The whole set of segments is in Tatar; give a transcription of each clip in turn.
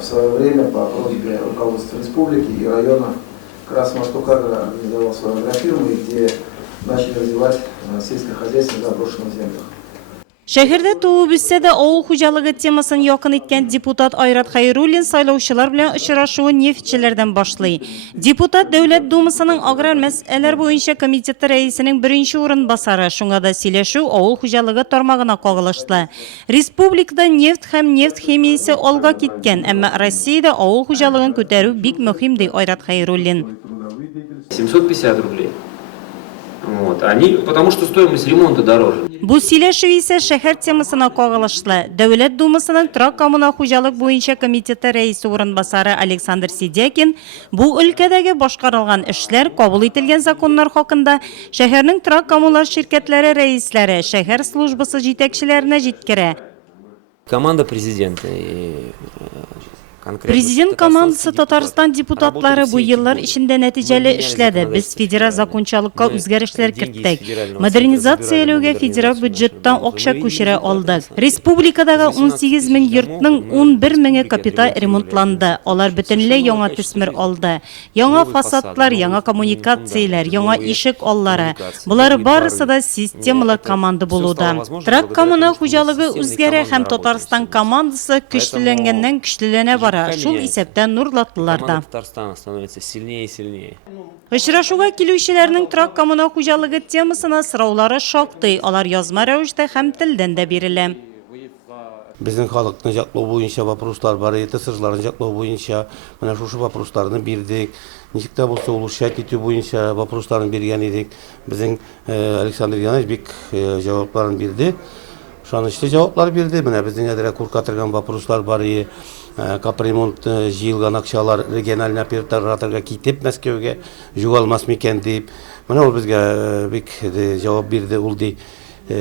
в свое время по просьбе руководства республики и района Красного-Штукагра организовал свою агрофирму, где начали развивать сельское хозяйство на заброшенных землях. Şehirde tuğu bitse de oğul hujalığı temasını yakın etken депутат Айрат Хайруллин saylovchilar bilan uchrashuvi neftchilardan başlay. Deputat Devlet Dumasının agrar meseleler boyunca komiteti reisinin birinchi o'rinbosari, shunga da silashuv oğul hujalığı tarmog'ina qo'g'ilishdi. Respublikada neft ham neft ximiyasi olg'a ketgan, ammo Rossiyada oğul hujalığını ko'taruv bek muhim deydi Айрат Хайруллин. 750 рублей. Вот. Потому что стоимость ремонта дороже. Bu silashuv ise shahar temasına qo'g'ilishdi. Davlat Dumasının Trak kommunal xo'jalik bo'yicha komiteti raisi o'rinbosari Aleksandr Sidyakin bu ülkedagi boshqarilgan ishlar, qabul etilgan zakonlar haqida shaharning Trak kommunal shirkatlari raislari, shahar slujbasi yetakchilarini yetkazdi. Команда президента. Prezident komandasi Tatariston deputatlari bu yillar ishinde natijali ishladi. Biz federal zakonchalikka o'zgarishlar kiritdik. Modernizatsiyalovga federal byudjetdan o'qsha ko'chira oldik. Respublikadagi 18 ming yurtning 11 mingi kapital remontlandi. Ular butunlay yangi tasvir oldi. Yangi fasadlar, yangi kommunikatsiyalar, yangi eshik ollari. Bular barisida sistemali komanda bo'ludi. Trak kommunal xo'jaligi o'zgari ham Tatariston komandasi kuchlangandan kuchlana Şul isepten nurlattılarda. Uchrashuvga keluvchilarning Trak kommunal xo'jaligi temasini so'rovlari shokdi. Ular yozma ravishda ham tildan da berildi. Bizning xalqni jaqlov bo'yicha vaproslar bor edi, sirlarni jaqlov bo'yicha mana shu vaproslarni berdik. Nechta bo'lsa ulashak etish bo'yicha vaproslarni bergan edik. Bizning Aleksandr Yanovich bek javoblarni berdi. Şanışlı cevaplar berdi. Mana bizning adira ko'rqatirgan vaproslar bor edi. Kapремонт жиылган акчалар региональный операторга кетип Мәскәүгә югалмас микән дип. Менә ул безгә бик җавап бирде. Ул ди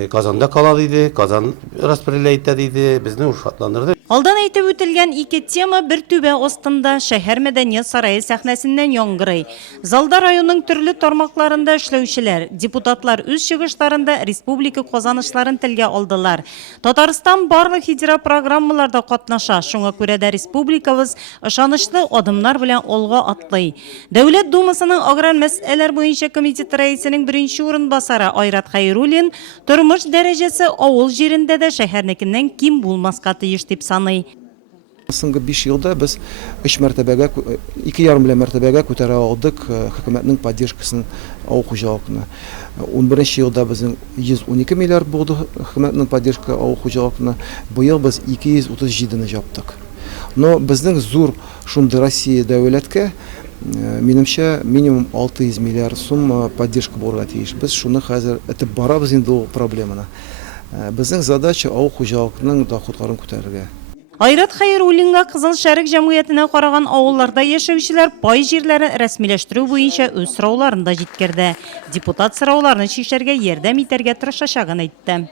Казанда кала диде, Казан распределяй итә диде. Безне шатландырды. Aldan aytib o'tilgan ikki tema bir төбә ostында shahar madaniyat saroyi sahnasidan yong'irey. Zalda rayonning turli tarmoqlarida ishlovchilar, deputatlar o'z chiqishlarida respublika qo'zanishlarini tilga oldilar. Tatariston barliq federal programmalarda qatnasha, shunga ko'ra da respublikamiz ishonchli odamlar bilan olg'a atlay. Davlat Dumasining agrar masalalar bo'yicha komiteti raisining birinchi o'rinbosari Ayrat Xayrullin turmush darajasi ovul yerinde de shaharnikidan kim bo'lmasqa tegish deb sanay. Соңгы 5 елда biz 3 мәртәбәгә, 2,5 мәртәбәгә күтәрә алдык хөкүмәтнең поддержкасын авыл хуҗалыгына. 11 елда безнең 112 миллиард булды хөкүмәтнең поддержка авыл хуҗалыгына. Бу ел biz 237-не җаптык. Но безнең зур шундый Россия дәүләткә минемчә минимум 600 миллиард сум поддержка булырга тиеш. Без шуны хәзер этеп барабыз инде ул проблеманы. Безнең задача авыл хуҗалыгының доходларын күтәрергә. Айрат Хайруллинга Кызыл Шәрик җәмгыятенә караган авылларда яшәүчеләр пай җирләрен рәсмиләштерү буенча үз сорауларын да җиткерде. Депутат сорауларны чишәргә ярдәм итәргә тырышачагын әйтте.